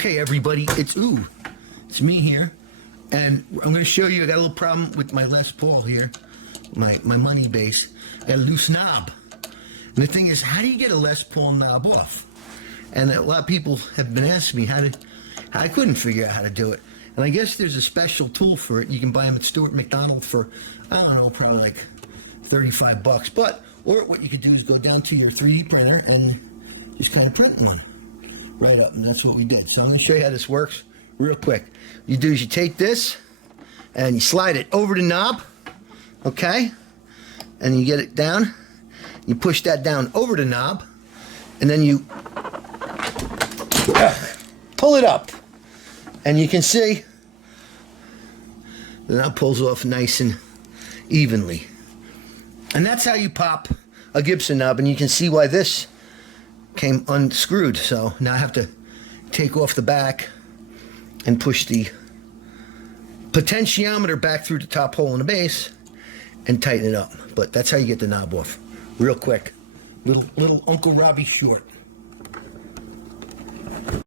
Okay, everybody, it's me here, and I'm going to show you. I got a little problem with my Les Paul here, my money base. I got a loose knob, and the thing is, how do you get a Les Paul knob off? And a lot of people have been asking me I couldn't figure out how to do it. And I guess there's a special tool for it. You can buy them at Stuart McDonald for, I don't know, probably like 35 bucks. But, or what you could do is go down to your 3D printer and just kind of print one right up. And that's what we did. So I'm going to show you how this works real quick. What you do is you take this and you slide it over the knob, okay? And you get it down. You push that down over the knob. And then you pull it up. And you can see the knob pulls off nice and evenly. And that's how you pop a Gibson knob. And you can see why this came unscrewed. So now I have to take off the back and push the potentiometer back through the top hole in the base and tighten it up. But that's how you get the knob off real quick. Little Uncle Robbie short.